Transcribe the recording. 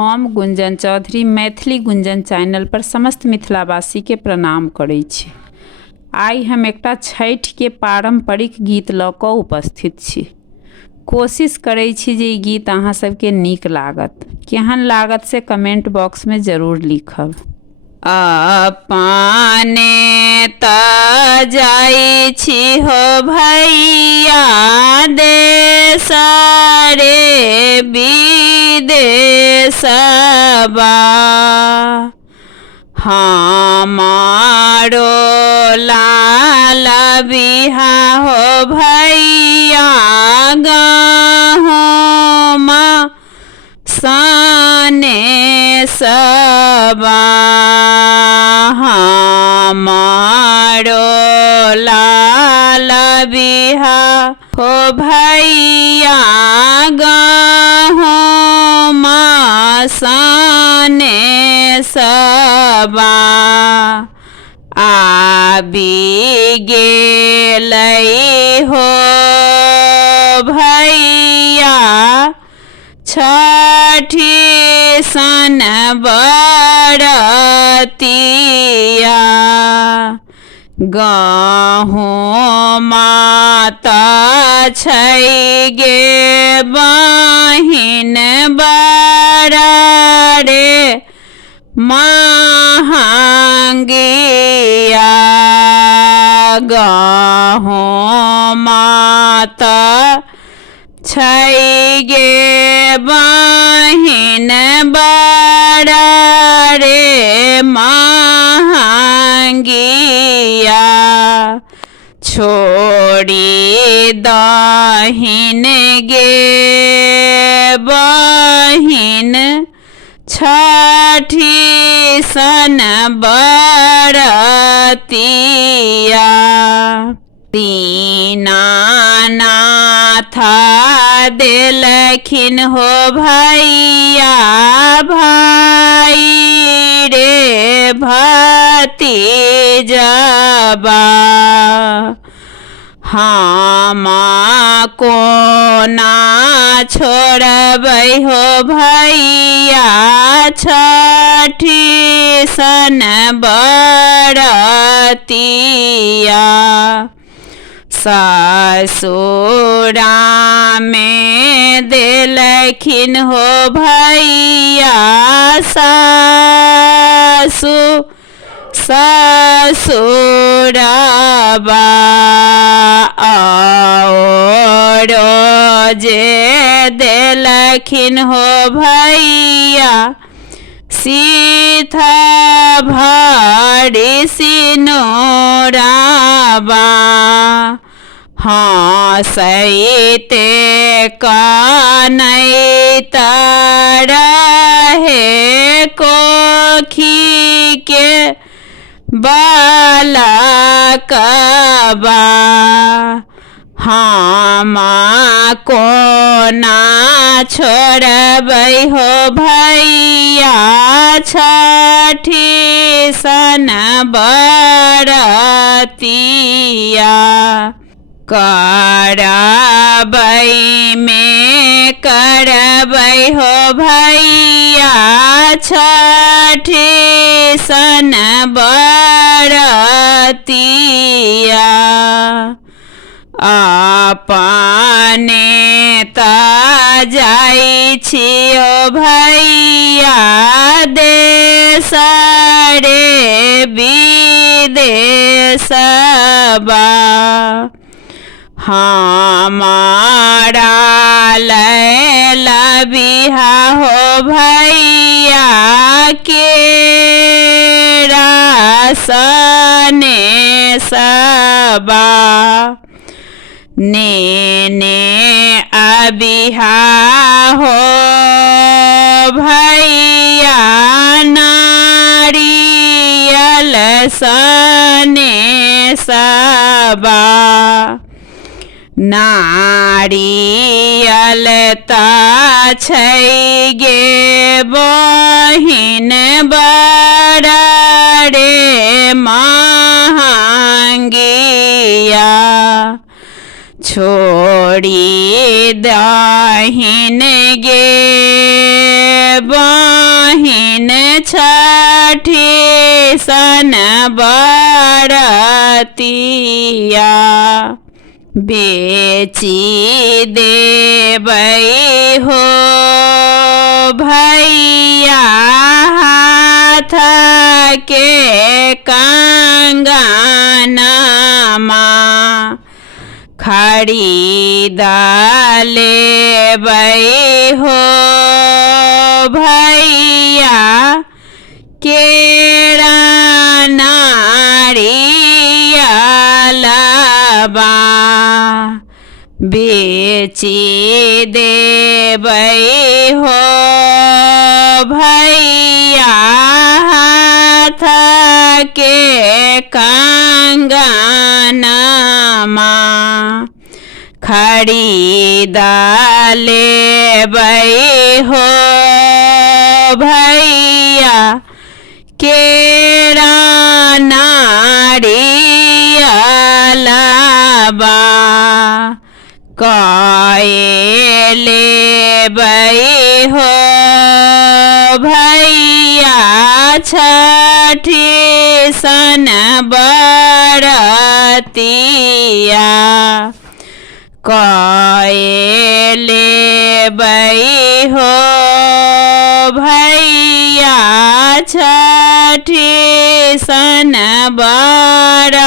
हम गुंजन चौधरी मैथिली गुंजन चैनल पर समस्त मिथिलावासी के प्रणाम करै छी। आइ हम एकटा छठि के पारंपरिक गीत लऽ कऽ उपस्थित छी। कोशिश करै छी जे ई गीत अहाँ सबके नीक लागत। केहन लागत से कमेंट बॉक्स में जरूर लिखब। अपने तऽ जाइ छी हो भैया देश रे विदेशबा, हमारो लाल बिहा हो भैया गहुमा सने सबा, हमारो लाल बिहा हो भैया गहुमा सने सबा, आबि गेलै हो भैया छठी सन बरतिया, गहुमा तऽ छै गे बहिन बड़ा रे महंगिया, गहुमा तऽ छै गे बहिन बड़ा रे महंगिया, छोड़ी दहिन गे बहिन छठी सन बरतिया, दीनानाथ देलखिन हो भैया भाई रे भतीजबा, हम कोना छोड़बै हो भैया छठी सन बरतिया, ससुरा में देलखिन हो भैया सासु ससुरबा, औरो जे देलखिन हो भैया सीथा भरी सिनुरबा, हँसैते कनैत रहे कोखी के बालकबा, हम कोना छोड़बै हो भैया छठी सन बरतिया, करबै में करबै हो भैया छठी सन बरतिया, अपने तऽ जाइ छियो भैया देश रे विदेशबा, हमारा लैल बिहा हो भैया केरा सने सबा, नेने अबिहा हो भैया नारियल सने सबा, नारियल तऽ छै गे बहिन बड़ा रे महंगिया, छोड़ी दहिन गे बा छठी सन बरतिया बेची देबै हो भैया हाथ के कंगनमा खरीद लेबै हो भैया केरा नारियलबा बेची देबै हो भैया हाथ के कंगनमा खरीद लेबै हो भैया केरा नारियलबा कए लेबै हो भैया छठी सन बरतिया कए लेबै हो भैया छठी सन बरतिया।